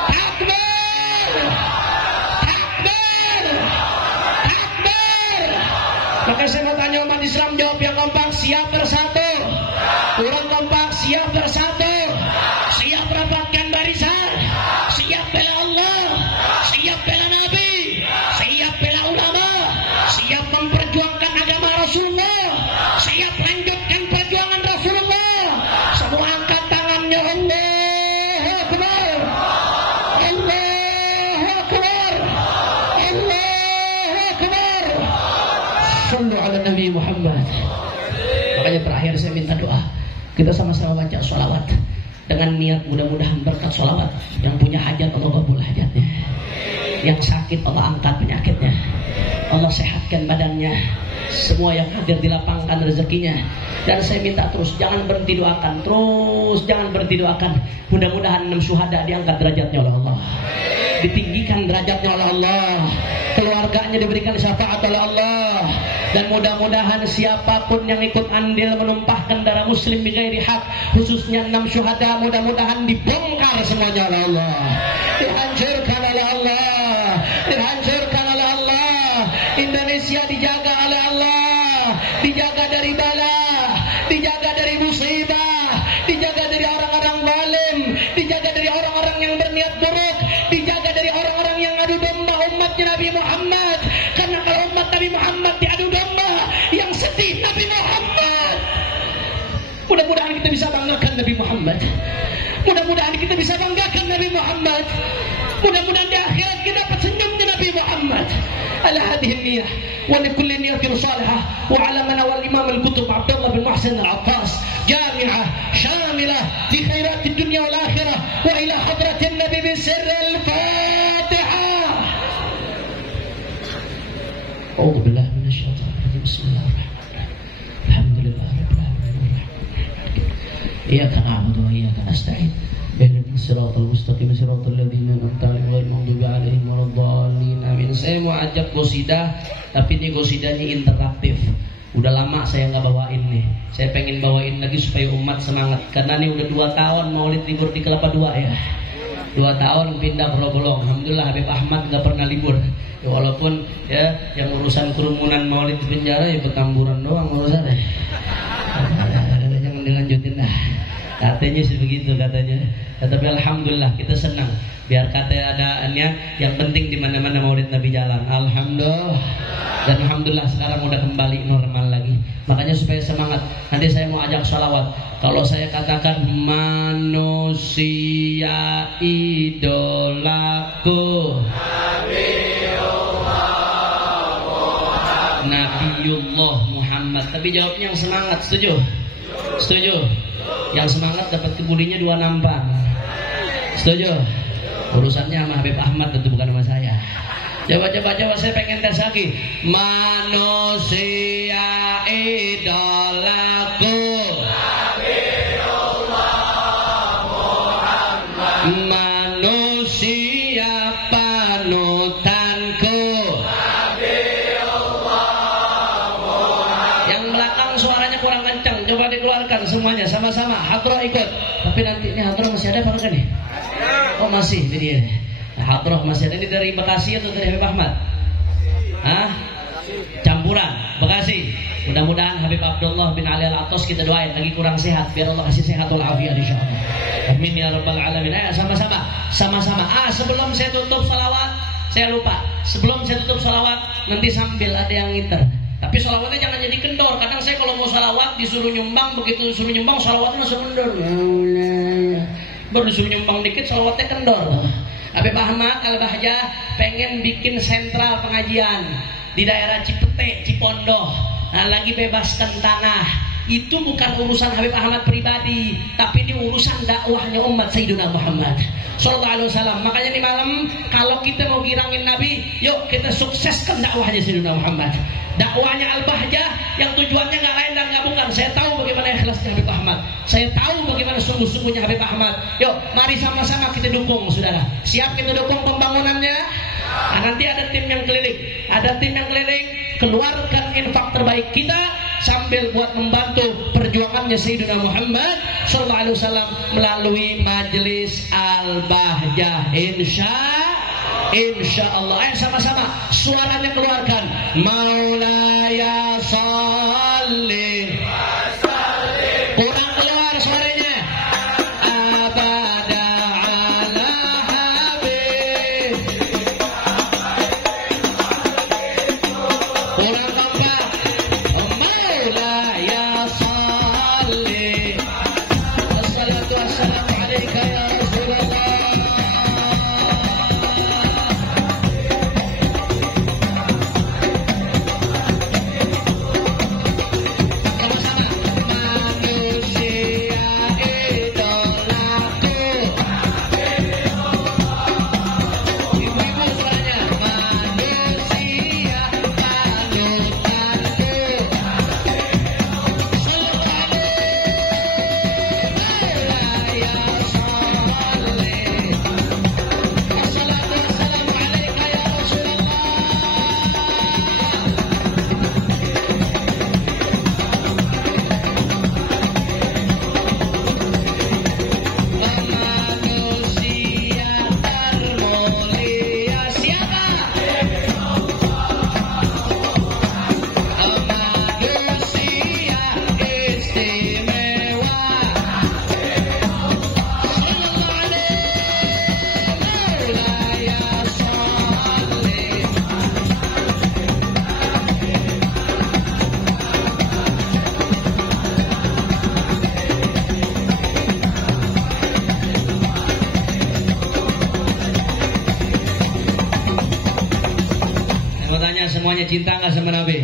Takbir, takbir, takbir. Maka saya mau tanya umat Islam, jawab yang kompak, siap bersatu. Kurang kompak, siap bersatu. Siap rapatkan barisan. Siap bela Allah, siap bela Nabi, siap bela ulama, siap memperjuangkan agama Rasulullah, siap lanjutkan perjuangan Rasulullah. Semua angkat tangannya. Allahu Akbar, Allahu Akbar, Allahu Akbar. Sallu ala Nabi Muhammad. Makanya terakhir saya minta doa, kita sama-sama baca sholawat dengan niat mudah-mudahan berkat sholawat, yang punya hajat Allah kabul hajatnya, yang sakit Allah angkat penyakitnya, Allah sehatkan badannya, semua yang hadir dilapangkan rezekinya. Dan saya minta terus jangan berhenti doakan, terus jangan berhenti doakan. Mudah-mudahan 6 syuhada diangkat derajatnya oleh Allah, ditinggikan derajatnya oleh Allah, keluarganya diberikan syafaat oleh Allah. Dan mudah-mudahan siapapun yang ikut andil menumpahkan darah muslim bighairi hak, khususnya 6 syuhada, mudah-mudahan dibongkar semuanya oleh Allah, dihancurkan oleh Allah, dihancurkan oleh Allah. Indonesia dijaga oleh Allah, dijaga dari bala, dijaga dari musibah, dijaga dari orang-orang zalim, dijaga dari orang-orang yang berniat buruk, dijaga dari orang-orang yang adu domba umatnya Nabi Muhammad. Karena kalau umat Nabi Muhammad diadu domba, yang sedih Nabi Muhammad. Mudah-mudahan kita bisa banggakan Nabi Muhammad. Mudah-mudahan kita bisa banggakan Nabi Muhammad. Mudah-mudahan di akhirat kita dapat senyumnya Nabi Muhammad. Ala hadhihi niyyah wa li kulli niyyatin salihah wa ala man wal imam al-kutub Abdullah bin Muhsin al-Attas jami'ah syamilah fi khairatid dunya wal akhirah wa ila hadratin nabi bi sirril Fatihah. A'udzu billahi minasyaitonir rajim. Bismillahirrahmanirrahim. Alhamdulillahirabbil alamin. Iyyaka na'budu wa iyyaka nasta'in. Ihdinas siratal mustaqim siratal ladzina an'amta 'alaihim ghairil maghdubi 'alaihim waladdallin. Amin. Saya mau ajak qosidah, tapi ini qosidahnya interaktif. Udah lama saya nggak bawain nih. Saya pengen bawain lagi supaya umat semangat. Karena ini udah 2 tahun Maulid libur di Kelapa II ya. 2 tahun pindah bolong-bolong. Alhamdulillah Habib Ahmad nggak pernah libur. Ya, walaupun ya yang urusan kerumunan Maulid di penjara ya Petamburan doang urusannya. Jangan dilanjutin dah. Katanya sih begitu katanya. Tetapi alhamdulillah kita senang. Biar kata adaannya, yang penting di mana-mana Maulid Nabi jalan. Alhamdulillah. Dan alhamdulillah sekarang udah kembali normal lagi. Makanya supaya semangat. Nanti saya mau ajak sholawat. Kalau saya katakan manusia idolaku Nabiullah Muhammad. Tapi jawabnya yang semangat. Setuju? Setuju? Yang semangat dapat kebudinya 2 nampang. Setuju? Urusannya sama Habib Ahmad, tentu bukan sama saya. Coba saya pengen tes lagi. Manusia idolaku, manusia panutanku. Yang belakang suaranya kurang kencang, coba dikeluarkan semuanya sama-sama. Hadroh ikut. Tapi nanti ini hadroh masih ada apa enggak nih? Oh masih, ini dia. Hadroh masih ada. Ini dari Bekasi atau dari Habib Ahmad? Hah? Campuran, Bekasi. Mudah-mudahan Habib Abdullah bin Ali Al-Attas kita doain, lagi kurang sehat, biar Allah kasih sehat walafiat insyaallah. Amin ya rabbal alamin. Ayo sama-sama. Sebelum saya tutup salawat, saya lupa. Sebelum saya tutup salawat, nanti sambil ada yang ngiter. Tapi salawatnya jangan jadi kendor. Kadang saya kalau mau salawat disuruh nyumbang, begitu disuruh nyumbang salawatnya langsung kendor. Baru disuruh nyumbang dikit salawatnya kendor. Habib Ahmad Al-Bahjah pengen bikin sentral pengajian di daerah Cipete, Cipondoh. Nah, lagi bebaskan tanah. Itu bukan urusan Habib Ahmad pribadi, tapi ini urusan dakwahnya umat Sayyidina Muhammad sallallahu alaihi wasallam. Makanya di malam kalau kita mau girangin Nabi, yuk kita sukseskan dakwahnya Sayyidina Muhammad. Dakwahnya Al-Bahjah yang tujuannya nggak lain dan nggak bukan. Saya tahu bagaimana ikhlasnya Habib Ahmad. Saya tahu bagaimana sungguh-sungguhnya Habib Ahmad. Yuk, mari sama-sama kita dukung, saudara. Siap kita dukung pembangunannya? Nah, nanti ada tim yang keliling. Keluarkan infak terbaik kita sambil buat membantu perjuangannya Sayyidina Muhammad sallallahu alaihi wasallam melalui Majelis Al-Bahjah. Insyaallah. Ayo sama-sama suaranya keluarkan. Maulaya sholli. Kurang keluar suaranya. Abada ala habib. Kurang kompak. Maulaya sholli. Assalatu wassalamu alaika ya Rasulullah. Semuanya cinta nggak sama Nabi?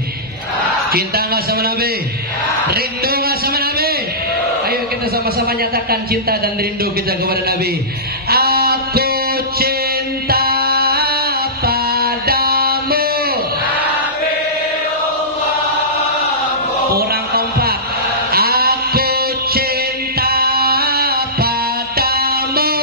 Cinta nggak sama Nabi? Rindu nggak sama Nabi? Ayo kita sama-sama nyatakan cinta dan rindu kita kepada Nabi. Aku cinta padamu. Kurang kompak. Aku cinta padamu.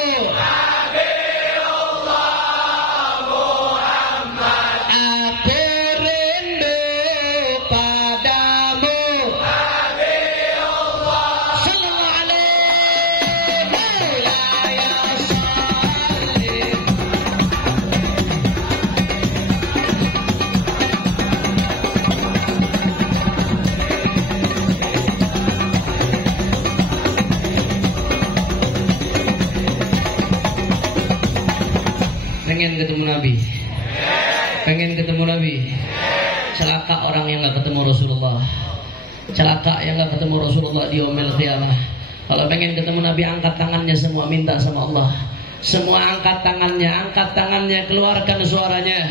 Pengen ketemu Nabi. Celaka orang yang gak ketemu Rasulullah. Celaka yang gak ketemu Rasulullah di yaumil qiyamah. Kalau pengen ketemu Nabi, angkat tangannya semua, minta sama Allah. Semua angkat tangannya, keluarkan suaranya.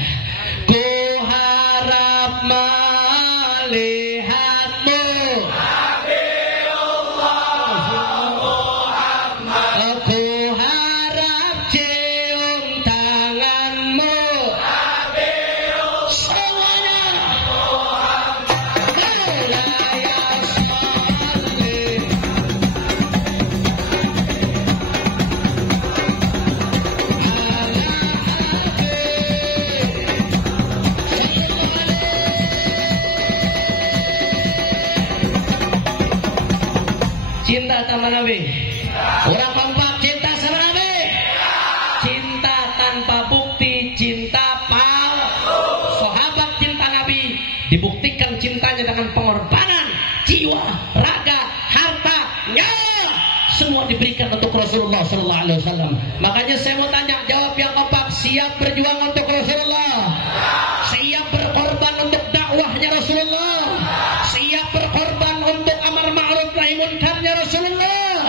Ku harap melihatmu. Ku harap cium Cinta sama Nabi. Orang kompak cinta sama Nabi. Cinta tanpa bukti, cinta palsu. Sahabat cinta Nabi dibuktikan cintanya dengan pengorbanan jiwa, raga, harta, nyawa, semua diberikan untuk Rasulullah Sallallahu Alaihi Wasallam. Makanya saya mau tanya, jawab yang kompak. Siap berjuang untuk Rasulullah? Siap berkorban untuk dakwahnya Rasulullah? Siap berkorban untuk amar ma'ruf nahi munkarnya Rasulullah?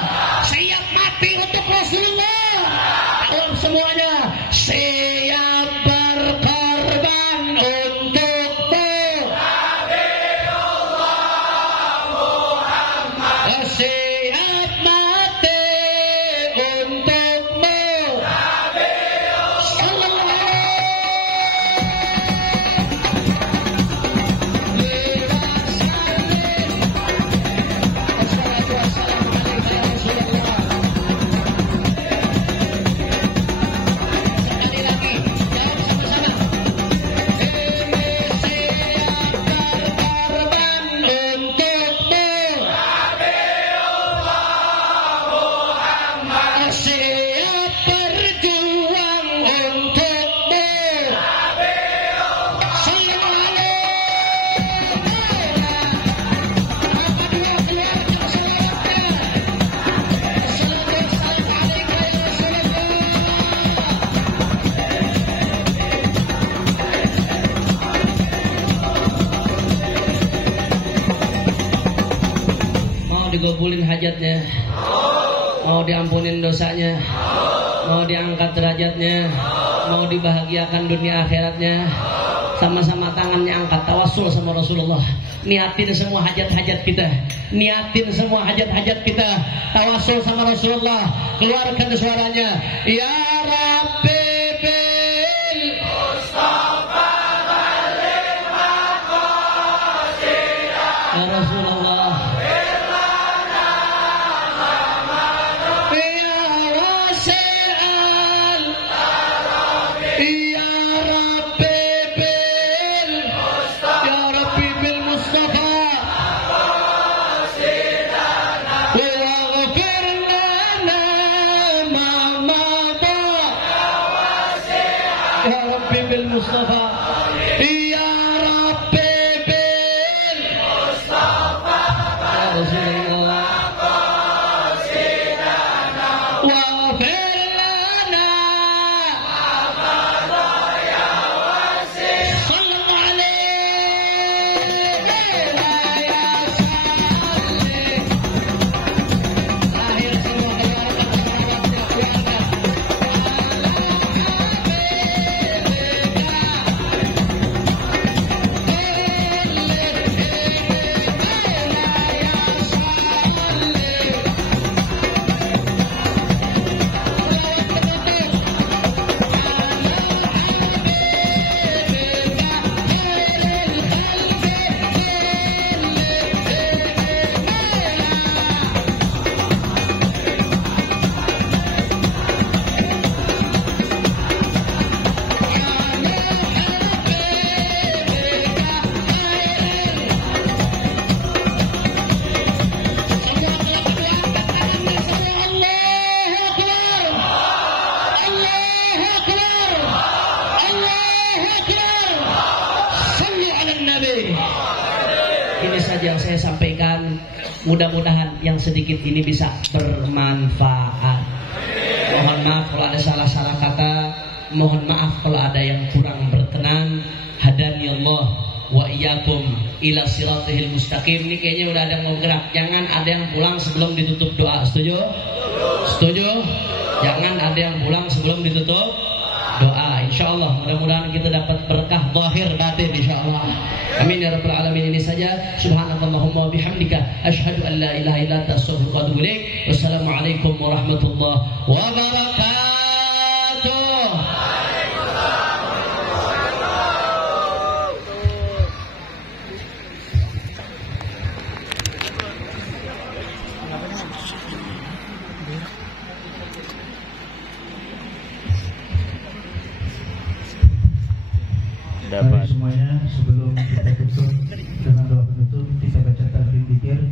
Siap mati untuk Rasulullah? Jawab semuanya. Siap berkorban untukmu siap mati untukmu digobulin hajatnya, mau diampunin dosanya, mau diangkat derajatnya, mau dibahagiakan dunia akhiratnya. Sama-sama tangannya angkat, tawassul sama Rasulullah. Niatin semua hajat-hajat kita, niatin semua hajat-hajat kita, tawassul sama Rasulullah. Keluarkan suaranya, ya Rabbi bil Mustafa balik maqasidana. Ya Rasulullah, Mustafa, ya Rabbi bil Mustafa, ya Rasulullah, waghfir lana ya wasi, sallallahu alaihi ya salli. Akhir semua keluarga yang saya sampaikan, mudah-mudahan yang sedikit ini bisa bermanfaat. Mohon maaf kalau ada salah-salah kata, mohon maaf kalau ada yang kurang berkenan. Hadani Allah wa iyyakum ila sirathil mustaqim. Ini kayaknya udah ada yang mau gerak. Jangan ada yang pulang sebelum ditutup doa. Setuju? Setuju? Jangan ada yang pulang sebelum ditutup doa. Insyaallah mudah-mudahan kita dapat berkah zahir batin insyaallah. Amin ya rabbal alamin. Ini saja. Subhanakallahumma bihamdika asyhadu an la ilaha illa anta astaghfiruka wa atubu ilaik. Wassalamualaikum warahmatullahi wabarakatuh. Mari semuanya, sebelum kita tutup dengan doa penutup, kita bacakan zikir.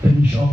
Insyaallah.